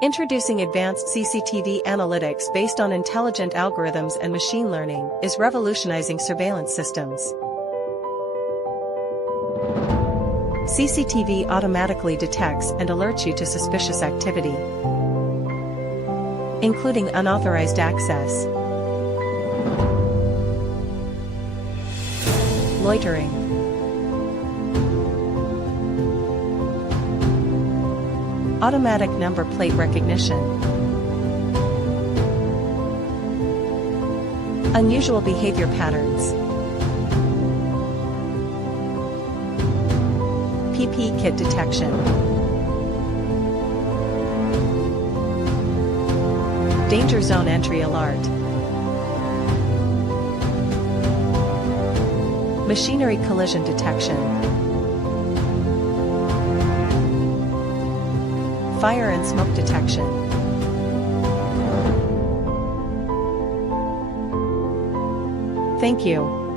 Introducing advanced CCTV analytics based on intelligent algorithms and machine learning is revolutionizing surveillance systems. CCTV automatically detects and alerts you to suspicious activity, including unauthorized access, loitering, automatic number plate recognition, unusual behavior patterns, PP kit detection, danger zone entry alert, machinery collision detection, fire and smoke detection. Thank you.